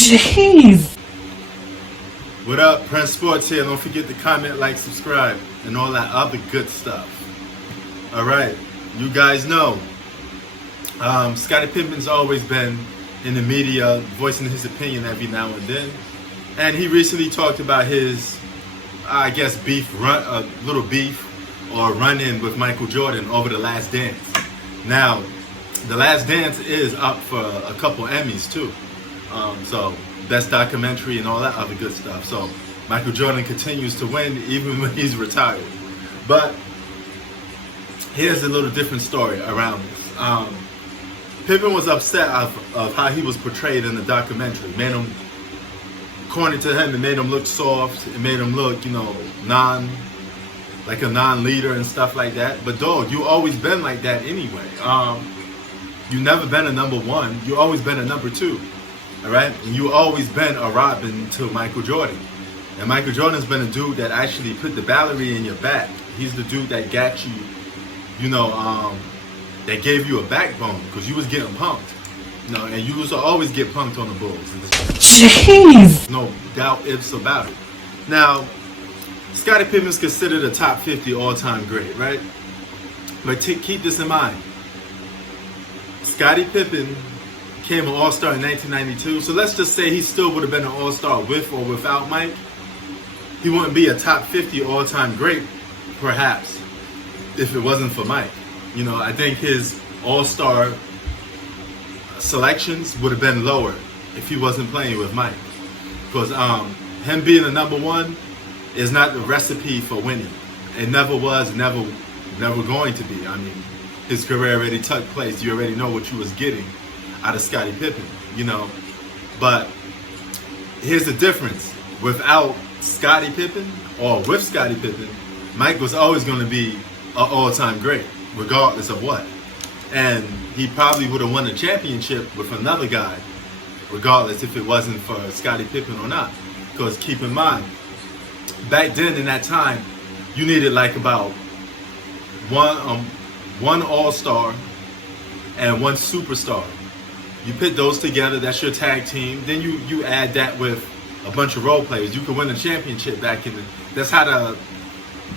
Jeez. What up, Prince Sports here. Don't forget to comment, like, subscribe, and all that other good stuff. All right, you guys know Scottie Pippen's always been in the media voicing his opinion every now and then, and he recently talked about his, I guess, little beef or run-in with Michael Jordan over The Last Dance. Now, The Last Dance is up for a couple Emmys too, so best documentary and all that other good stuff. So Michael Jordan continues to win even when he's retired. But here's a little different story around this. Pippen was upset of how he was portrayed in the documentary. Made him, according to him, it made him look soft. It made him look, like a non-leader and stuff like that. But dog, you always been like that anyway. You never been a number one. You always been a number two. All right? And you always been a Robin to Michael Jordan. And Michael Jordan's been a dude that actually put the battery in your back. He's the dude that got you, that gave you a backbone because you was getting punked. And you used to always get punked on the Bulls. Jeez. No doubt ifs about it. Now, Scottie Pippen's considered a top 50 all-time great, right? But keep this in mind. Scottie Pippen became an all-star in 1992. So let's just say he still would have been an all-star with or without Mike. He wouldn't be a top 50 all-time great, perhaps, if it wasn't for Mike. I think his all-star selections would have been lower if he wasn't playing with Mike. Because him being a number one is not the recipe for winning. It never was, never going to be. I mean, his career already took place. You already know what you was getting out of Scottie Pippen, But here's the difference. Without Scottie Pippen or with Scottie Pippen, Mike was always going to be an all-time great, regardless of what. And he probably would have won a championship with another guy, regardless if it wasn't for Scottie Pippen or not. Because keep in mind, back then in that time, you needed like about one all-star and one superstar. You put those together, that's your tag team. Then you add that with a bunch of role players. You could win a championship back in that's how the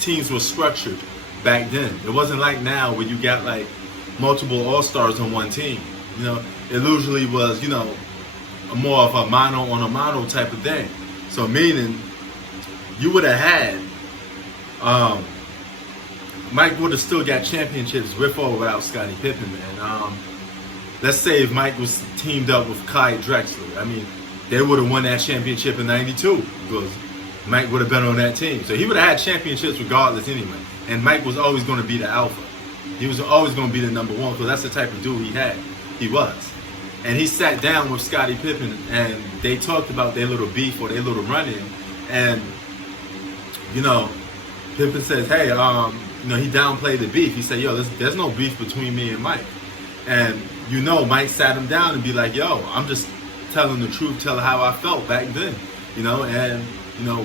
teams were structured back then. It wasn't like now where you got like multiple all-stars on one team. It usually was, more of a mono on a mono type of thing. So meaning you would have had Mike would have still got championships with or without Scottie Pippen, man. Let's say if Mike was teamed up with Clyde Drexler. I mean, they would have won that championship in '92 because Mike would have been on that team. So he would have had championships regardless anyway. And Mike was always going to be the alpha. He was always going to be the number one because that's the type of dude he was. And he sat down with Scottie Pippen and they talked about their little beef or their little run-in. And, Pippen says, hey, he downplayed the beef. He said, yo, there's no beef between me and Mike. And, Mike sat him down and be like, yo, I'm just telling the truth, telling how I felt back then, and,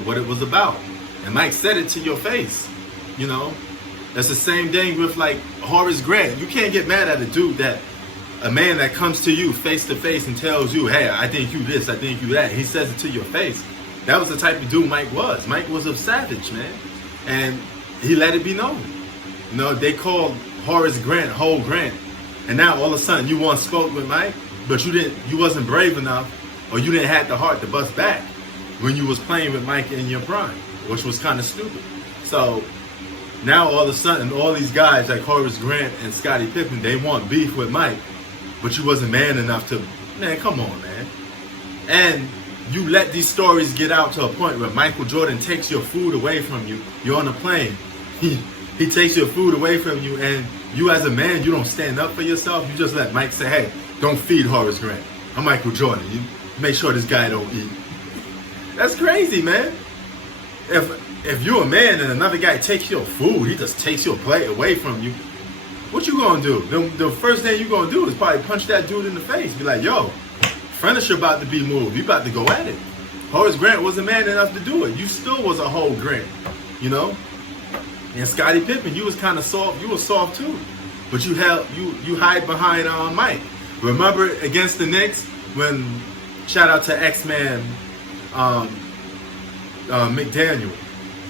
what it was about. And Mike said it to your face, That's the same thing with like Horace Grant. You can't get mad at a man that comes to you face to face and tells you, hey, I think you this, I think you that. He says it to your face. That was the type of dude Mike was. Mike was a savage, man. And he let it be known. They called Horace Grant Whole Grant. And now all of a sudden you once spoke with Mike, but you wasn't brave enough or you didn't have the heart to bust back when you was playing with Mike in your prime, which was kind of stupid. So now all of a sudden all these guys like Horace Grant and Scottie Pippen, they want beef with Mike, but you wasn't man enough to, man, come on, man. And you let these stories get out to a point where Michael Jordan takes your food away from you. You're on a plane. He takes your food away from you, and you as a man, you don't stand up for yourself. You just let Mike say, hey, don't feed Horace Grant. I'm Michael Jordan. You make sure this guy don't eat. That's crazy, man. If you're a man and another guy takes your food, he just takes your plate away from you, what you gonna do? The first thing you gonna do is probably punch that dude in the face. Be like, yo, furniture about to be moved. You about to go at it. Horace Grant wasn't man enough to do it. You still was a whole Grant, And Scottie Pippen, you was kind of soft. You was soft too, but you hide behind Mike. Remember against the Knicks when Shout out to X-Man McDaniel,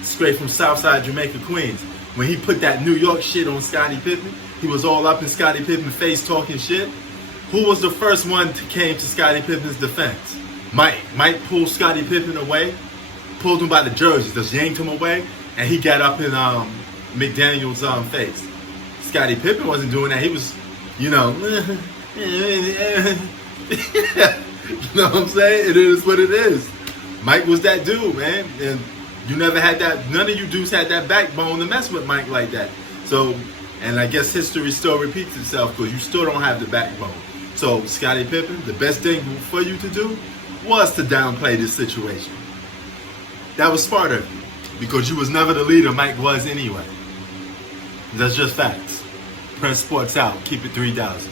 straight from Southside Jamaica, Queens. When he put that New York shit on Scottie Pippen, he was all up in Scottie Pippen's face talking shit. Who was the first one to came to Scottie Pippen's defense? Mike. Mike pulled Scottie Pippen away, pulled him by the jersey, just yanked him away, and he got up in McDaniel's face. Scottie Pippen wasn't doing that. He was, you know, you know what I'm saying? It is what it is. Mike was that dude, man, and you never had that. None of you dudes had that backbone to mess with Mike like that. So, and I guess history still repeats itself because you still don't have the backbone. So, Scottie Pippen, the best thing for you to do was to downplay this situation. That was smart of you because you was never the leader Mike was anyway. That's just facts. Press Sports out. Keep it 3,000.